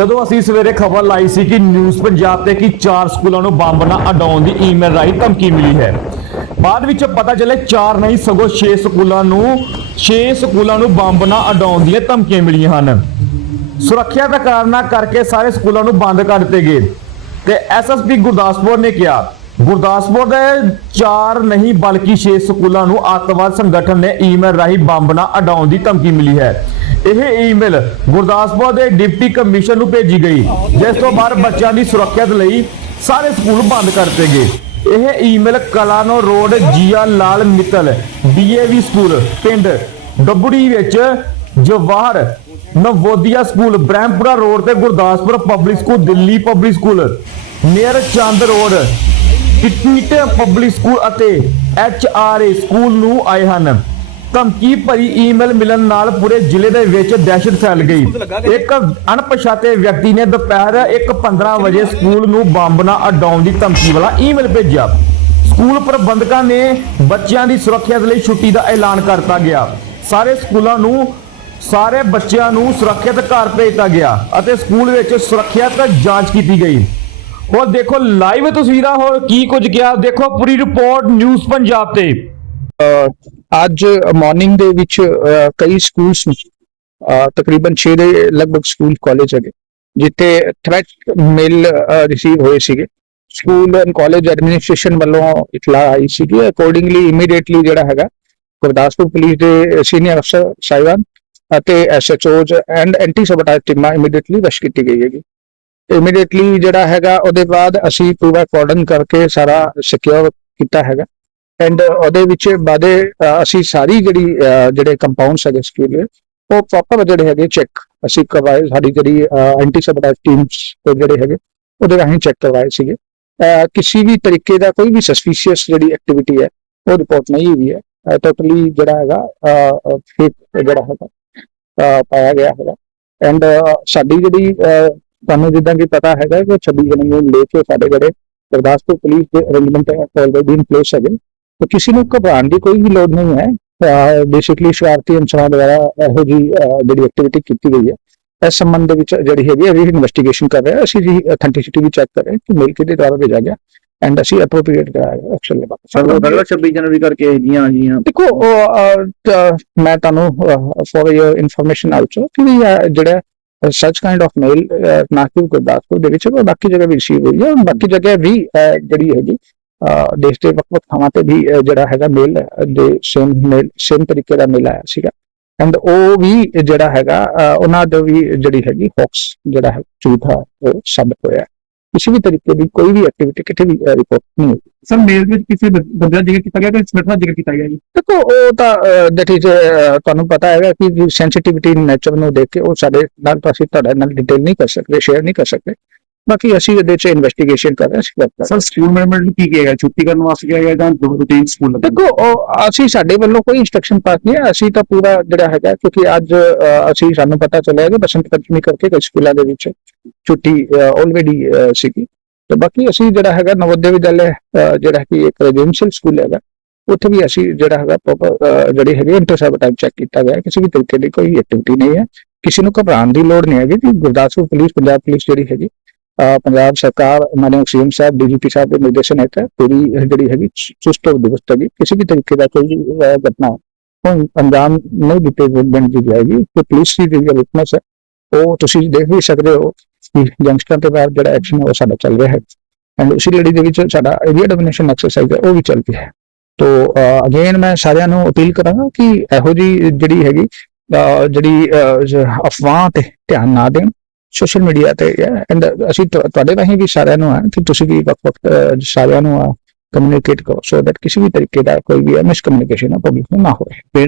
ਜਦੋਂ ਅਸੀਂ ਸਵੇਰੇ ਖਬਰ ਲਾਈ ਸੀ ਕਿ ਨਿਊਜ਼ ਪੰਜਾਬ ਤੇ ਕਿ ਚਾਰ ਸਕੂਲਾਂ ਨੂੰ ਬੰਬ ਨਾ ਅਡਾਉਣ ਦੀ ਈਮੇਲ ਰਾਹੀਂ ਧਮਕੀ ਮਿਲੀ ਹੈ। ਬਾਅਦ ਵਿੱਚ ਪਤਾ ਚੱਲੇ ਚਾਰ ਨਹੀਂ, ਸਗੋਂ 6 ਸਕੂਲਾਂ ਨੂੰ 6 ਸਕੂਲਾਂ ਨੂੰ ਬੰਬ ਨਾ ਅਡਾਉਣ ਦੀਆਂ ਧਮਕੀਆਂ ਮਿਲੀਆਂ ਹਨ। ਸੁਰੱਖਿਆ ਦਾ ਕਾਰਨਾਂ ਕਰਕੇ ਸਾਰੇ ਸਕੂਲਾਂ ਨੂੰ ਬੰਦ ਕਰ ਦਿੱਤੇ ਗਏ। ਤੇ ਐਸਐਸਪੀ ਗੁਰਦਾਸਪੁਰ ਨੇ ਕਿਹਾ, ਗੁਰਦਾਸਪੁਰ ਦੇ ਚਾਰ ਨਹੀਂ, ਬਲਕਿ 6 ਸਕੂਲਾਂ ਨੂੰ ਅੱਤਵਾਦ ਸੰਗਠਨ ਨੇ ਈਮੇਲ ਰਾਹੀਂ ਬੰਬ ਨਾ ਅਡਾਉਣ ਦੀ ਧਮਕੀ ਮਿਲੀ ਹੈ। ਇਹ ਈਮੇਲ ਗੁਰਦਾਸਪੁਰ ਦੇ ਡਿਪਟੀ ਕਮਿਸ਼ਨ ਨੂੰ ਭੇਜੀ ਗਈ, ਜਿਸ ਤੋਂ ਬਾਅਦ ਬੱਚਿਆਂ ਦੀ ਸੁਰੱਖਿਆ ਲਈ ਸਾਰੇ ਸਕੂਲ ਬੰਦ ਕਰ ਦਿੱਤੇ ਗਏ। ਇਹ ਈਮੇਲ ਕਲਾਨੋ ਰੋਡ ਜੀਆ ਲਾਲ ਮਿੱਤਲ, ਡੀਏਵੀ ਸਕੂਲ, ਪਿੰਡ ਗੱਬੜੀ ਵਿੱਚ ਜਵਾਹਰ ਨਵੋਦੀਆ ਸਕੂਲ, ਬ੍ਰਹਮਪੁਰਾ ਰੋਡ ਤੇ Gurdaspur public school Delhi public school near Chand road ਟਿਟਨੀਟ public school ਅਤੇ ਐਚ ਆਰ ਏ ਸਕੂਲ ਨੂੰ ਆਏ ਹਨ। ਧਮਕੀ ਭਰੀ ਈਮੇਲ ਮਿਲਣ ਨਾਲ ਪੂਰੇ ਜ਼ਿਲ੍ਹੇ ਦੇ ਵਿੱਚ ਦਹਿਸ਼ਤ ਫੈਲ ਗਈ। ਇੱਕ ਅਣਪਛਾਤੇ ਵਿਅਕਤੀ ਨੇ ਦੁਪਹਿਰ 1:15 ਵਜੇ ਸਕੂਲ ਨੂੰ ਬੰਬ ਨਾਲ ਅਡਾਉਣ ਦੀ ਧਮਕੀ ਵਾਲਾ ਈਮੇਲ ਭੇਜਿਆ। ਸਕੂਲ ਪ੍ਰਬੰਧਕਾਂ ਨੇ ਬੱਚਿਆਂ ਦੀ ਸੁਰੱਖਿਆ ਲਈ ਛੁੱਟੀ ਦਾ ਐਲਾਨ ਕਰਤਾ ਗਿਆ। ਸਾਰੇ ਸਕੂਲਾਂ ਨੂੰ ਸਾਰੇ ਬੱਚਿਆਂ ਨੂੰ ਸੁਰੱਖਿਅਤ ਘਰ ਭੇਜਤਾ ਗਿਆ ਅਤੇ ਸਕੂਲ ਵਿੱਚ ਸੁਰੱਖਿਅਤ ਜਾਂਚ ਕੀਤੀ ਗਈ। ਹੋਰ ਦੇਖੋ ਲਾਈਵ ਤਸਵੀਰਾਂ ਹੋਰ ਕੀ ਕੁਝ ਗਿਆ ਦੇਖੋ ਪੂਰੀ ਰਿਪੋਰਟ ਨਿਊਜ਼ ਪੰਜਾਬ ਤੇ। ਅੱਜ ਮਾਰਨਿੰਗ ਦੇ ਵਿੱਚ ਕਈ ਸਕੂਲਸ ਨੂੰ ਤਕਰੀਬਨ 6 ਦੇ ਲਗਭਗ ਸਕੂਲ ਕਾਲਜ ਹੈਗੇ, ਜਿੱਥੇ ਥ੍ਰੈਟ ਮੇਲ ਰਿਸੀਵ ਹੋਏ ਸੀਗੇ। ਸਕੂਲ ਐਂਡ ਕਾਲਜ ਐਡਮਿਨਿਸਟ੍ਰੇਸ਼ਨ ਵੱਲੋਂ ਇਤਲਾਹ ਆਈ ਸੀਗੀ। ਅਕੋਰਡਿੰਗਲੀ ਇਮੀਡੀਏਟਲੀ ਜਿਹੜਾ ਹੈਗਾ, ਗੁਰਦਾਸਪੁਰ ਪੁਲਿਸ ਦੇ ਸੀਨੀਅਰ ਅਫਸਰ ਸਾਹਿਬਾਨ ਅਤੇ ਐਸਐਚਓਜ਼ ਐਂਡ ਐਂਟੀ ਸਬਟਾਜ ਟੀਮਾਂ ਇਮੀਡੀਏਟਲੀ ਰਸ਼ ਕੀਤੀ ਗਈ ਹੈਗੀ। ਇਮੀਡੀਏਟਲੀ ਜਿਹੜਾ ਹੈਗਾ, ਉਹਦੇ ਬਾਅਦ ਅਸੀਂ ਪੂਰਾ ਕੋਰਡਨ ਕਰਕੇ ਸਾਰਾ ਸਿਕਿਉਰ ਕੀਤਾ ਹੈਗਾ। ਐਂਡ uh, ਉਹਦੇ ਵਿੱਚ ਬਾਦੇ ਅਸੀਂ ਸਾਰੀ ਜਿਹੜੀ ਜਿਹੜੇ ਕੰਪਾਊਂਡਸ ਹੈਗੇ ਸਕੂਲ ਉਹ ਪ੍ਰੋਪਰ ਜਿਹੜੇ ਹੈਗੇ ਚੈੱਕ ਅਸੀਂ ਕਰਵਾਏ, ਸਾਡੀ ਜਿਹੜੀ ਐਂਟੀ ਸਬਟਾਜ ਟੀਮਸ ਤੇ ਜਿਹੜੇ ਹੈਗੇ, ਉਹਦੇ ਰਾਹੀਂ ਚੈੱਕ ਕਰਵਾਏ ਸੀਗੇ। ਕਿਸੇ ਵੀ ਤਰੀਕੇ ਦਾ ਕੋਈ ਵੀ ਸਸਪੀਸ਼ੀਅਸ ਜਿਹੜੀ ਐਕਟੀਵਿਟੀ ਹੈ, ਉਹ ਰਿਪੋਰਟ ਨਹੀਂ ਹੋਈ ਹੈ। ਟੋਟਲੀ ਜਿਹੜਾ ਹੈਗਾ ਫੇਕ ਜਿਹੜਾ ਹੈਗਾ ਪਾਇਆ ਗਿਆ ਹੈਗਾ। ਐਂਡ ਸਾਡੀ ਜਿਹੜੀ ਤੁਹਾਨੂੰ ਜਿੱਦਾਂ ਕਿ ਪਤਾ ਹੈਗਾ ਕਿ 26 ਜਨਵਰੀ ਨੂੰ ਲੈ ਕੇ ਸਾਡੇ ਜਿਹੜੇ ਗੁਰਦਾਸਪੁਰ ਪੁਲਿਸ ਦੇ ਅਰੇਂਜਮੈਂਟ ਆਲਰੇਡੀ ਇਨ ਪਲੇਸ ਹੈਗੇ। ਤਾਂ ਕਿਸੇ ਨੂੰ ਘਬਰਾਉਣ ਦੀ ਕੋਈ ਵੀ ਲੋੜ ਨਹੀਂ ਹੈ ਬੇਸਿਕਲੀ ਸ਼ਰਾਰਤੀ ਅਨਸਰਾਂ ਦੁਆਰਾ ਇਹੋ ਜੀ ਜਿਹੜੀ ਐਕਟੀਵਿਟੀ ਕੀਤੀ ਗਈ ਹੈ ਇਸ ਸੰਬੰਧ ਦੇ ਵਿੱਚ ਜਿਹੜੀ ਹੈਗੀ ਹੈ ਵੀ ਇਨਵੈਸਟੀਗੇਸ਼ਨ ਕਰ ਰਹੇ ਹਾਂ ਅਸੀਂ ਜੀ ਅਥੈਂਟਿਸਿਟੀ ਵੀ ਚੈੱਕ ਕਰ ਰਹੇ ਹਾਂ ਕਿ ਮੇਲ ਕਿਹਦੇ ਦੁਆਰਾ ਭੇਜਿਆ ਗਿਆ ਐਂਡ ਅਸੀਂ ਅਪਰੋਪਰੀਏਟ ਕਰਾਇਆ ਐਕਸ਼ਨ ਲੈ ਸਰ ਉਹ ਪਹਿਲਾਂ 26 ਜਨਵਰੀ ਕਰਕੇ ਜੀਆਂ ਜੀਆਂ ਦੇਖੋ ਉਹ, ਅਹ, ਤ- ਮੈਂ ਤੁਹਾਨੂੰ ਫॉर ਯਰ ਇਨਫੋਰਮੇਸ਼ਨ ਆਲਸੋ ਕਿ ਵੀ, ਅਹ, ਜਿਹੜਾ ਸੱਚ ਕਾਈਂਡ ਆਫ ਮੇਲ ਨਾ ਕਿ ਗੁਰਦਾਸਪੁਰ ਦੇ ਵਿੱਚ ਉਹ ਬਾਕੀ ਜਗ੍ਹਾ ਵੀ ਰਿਸੀਵ ਹੋਈ ਹੈ। ਬਾਕੀ ਜਗ੍ਹਾ ਵੀ ਅਹ, ਜਿਹੜੀ ਹੈਗੀ ਅਹ, ਦੇਸ਼ ਦੇ ਵੱਖ-ਵੱਖ ਥਾਵਾਂ ਤੇ ਵੀ ਜਿਹੜਾ ਹੈਗਾ ਮੇਲ ਦੇ ਸੇਮ ਮੇਲ ਸੇਮ ਤਰੀਕੇ ਦਾ ਮੇਲ ਆਇਆ ਸੀਗਾ। ਐਂਡ ਉਹ ਵੀ ਜਿਹੜਾ ਹੈਗਾ ਉਹਨਾਂ ਦਾ ਵੀ ਜਿਹੜੀ ਹੈਗੀ ਹੌਕਸ ਜਿਹੜਾ ਹੈ ਝੂਠਾ ਉਹ ਸਾਬਤ ਹੋਇਆ। ਕਿਸੇ ਵੀ ਤਰੀਕੇ ਦੀ ਕੋਈ ਵੀ ਐਕਟੀਵਿਟੀ ਕਿਤੇ ਵੀ ਰਿਪੋਰਟ ਨਹੀਂ ਹੋਈ। ਸਰ ਮੇਲ ਵਿੱਚ ਕਿਸੇ ਬੰਦੇ ਦਾ ਜ਼ਿਕਰ ਕੀਤਾ ਗਿਆ ਕਿ ਸਮਰਥ ਦਾ ਜ਼ਿਕਰ ਕੀਤਾ ਗਿਆ ਜੀ? ਦੇਖੋ ਉਹ ਤਾਂ ਦੈਟ ਇਜ਼ ਤੁਹਾਨੂੰ ਪਤਾ ਹੈਗਾ ਕਿ ਸੈਂਸਿਟਿਵਿਟੀ ਨੇਚਰ ਨੂੰ ਦੇਖ ਕੇ ਉਹ ਸਾਡੇ ਨਾਲ ਤਾਂ ਅਸੀਂ ਤੁਹਾਡੇ ਨਾਲ ਡਿਟੇਲ ਨਹੀਂ ਕਰ ਸਕਦੇ ਸ਼ੇਅਰ ਨਹੀਂ ਕਰ ਸਕਦੇ। ਬਾਕੀ ਅਸੀਂ ਇਹਦੇ 'ਚ ਇਨਵੈਸਟੀਗੇਸ਼ਨ ਕਰ ਰਹੇ ਹਾਂ ਹਾਂ। ਸਰ ਸਕੂਲ ਮੈਨੇਜਮੈਂਟ ਨੂੰ ਕੀ ਕਿਹਾ ਗਿਆ? ਛੁੱਟੀ ਕਰਨ ਵਾਸਤੇ ਕਿਹਾ ਗਿਆ ਜਾਂ ਰੂਟੀਨ ਸਕੂਲ ਦੇਖੋ ਉਹ ਅਸੀਂ ਸਾਡੇ ਵੱਲੋਂ ਕੋਈ ਇਨਸਟਰਕਸ਼ਨ ਪਾਸ ਨਹੀਂ ਹੈ ਅਸੀਂ ਤਾਂ ਪੂਰਾ ਜਿਹੜਾ ਹੈਗਾ ਕਿਉਂਕਿ ਅੱਜ ਅਹ, ਅਸੀਂ ਸਾਨੂੰ ਪਤਾ ਚੱਲਿਆ ਕਿ ਬਸੰਤ ਪੰਚਮੀ ਕਰਕੇ ਕਈ ਸਕੂਲਾਂ ਦੇ ਵਿੱਚ ਛੁੱਟੀ ਆਲਰੇਡੀ ਸੀਗੀ। ਤੇ ਬਾਕੀ ਅਸੀਂ ਜਿਹੜਾ ਹੈਗਾ ਨਵੋਦਿਆ ਵਿਦਿਆਲਿਆ ਅਹ, ਜਿਹੜਾ ਕਿ ਇੱਕ ਰੈਜ਼ੀਡੈਂਸ਼ੀਅਲ ਸਕੂਲ ਹੈਗਾ ਉੱਥੇ ਵੀ ਅਸੀਂ ਜਿਹੜਾ ਹੈਗਾ ਪ੍ਰੋਪਰ ਜਿਹੜੀ ਹੈਗੀ ਇੰਟਰਸੈਪਟ ਟਾਈਮ ਚੈੱਕ ਕੀਤਾ ਗਿਆ। ਕਿਸੇ ਵੀ ਤਰੀਕੇ ਦੀ ਕੋਈ ਐਕਟੀਵਿਟੀ ਨਹੀਂ ਹੈ। ਕਿਸੇ ਨੂੰ ਘਬਰਾਉਣ ਦੀ ਲੋੜ ਨਹੀਂ ਹੈਗੀ ਕਿ ਗੁਰਦਾਸਪੁਰ ਪੁਲਿਸ ਪੰਜਾਬ ਪੁਲਿਸ ਜਿਹੜੀ ਹੈਗੀ ਪੰਜਾਬ ਸਰਕਾਰ ਮਾਨਯੋਗ ਸੀਐਮ ਸਾਹਿਬ ਡੀਜੀਪੀ ਸਾਹਿਬ ਦੇ ਨਿਰਦੇਸ਼ਨ ਹੇਠ ਪੂਰੀ ਜਿਹੜੀ ਹੈਗੀ ਚੁਸਤ ਔਰ ਦੁਰਸਤ ਹੈਗੀ। ਕਿਸੇ ਵੀ ਤਰੀਕੇ ਦਾ ਕੋਈ ਵੀ, ਘਟਨਾ ਕੋਈ ਅੰਜਾਮ ਨਹੀਂ ਦਿੱਤੇ ਬਣ ਦੀ ਜਾਏਗੀ ਤੇ ਪੁਲਿਸ ਦੀ ਜਿਹੜੀ ਵਿਟਨੈਸ ਹੈ ਉਹ ਤੁਸੀਂ ਦੇਖ ਵੀ ਸਕਦੇ ਹੋ ਕਿ ਯੰਗਸਟਰ ਦੇ ਬਾਅਦ ਜਿਹੜਾ ਐਕਸ਼ਨ ਉਹ ਸਾਡਾ ਚੱਲ ਰਿਹਾ ਹੈ। ਐਂਡ ਉਸੇ ਲੜੀ ਦੇ ਵਿੱਚ ਸਾਡਾ ਏਰੀਆ ਡੋਮੀਨੇਸ਼ਨ ਐਕਸਰਸਾਈਜ਼ ਹੈ ਉਹ ਵੀ ਚੱਲ ਰਹੀ ਹੈ। ਤੋ ਅਗੇਨ ਮੈਂ ਸਾਰਿਆਂ ਨੂੰ ਅਪੀਲ ਕਰਾਂਗਾ ਕਿ ਇਹੋ ਜੀ ਜਿਹੜੀ ਹੈਗੀ ਜਿਹੜੀ ਅਹ, ਅਫਵਾਹ ਤੇ ਧਿਆਨ ਨਾ ਦੇਣ। ਸੋਸ਼ਲ ਮੀਡੀਆ ਤੇ ਐਂਡ ਅਸੀਂ ਤੁਹਾਡੇ ਰਾਹੀਂ ਵੀ ਸਾਰਿਆਂ ਨੂੰ ਆ ਕਿ ਤੁਸੀਂ ਵੀ ਵਕਤ ਵਕਤ ਸਾਰਿਆਂ ਨੂੰ ਆ ਕਮਿਊਨੀਕੇਟ ਕਰੋ ਸੋ ਦੈਟ ਕਿਸੇ ਵੀ ਤਰੀਕੇ ਦਾ ਕੋਈ ਵੀ ਮਿਸਕਮਿਊਨੀਕੇਸ਼ਨ ਹੈ ਪਬਲਿਕ ਨੂੰ ਨਾ ਹੋਵੇ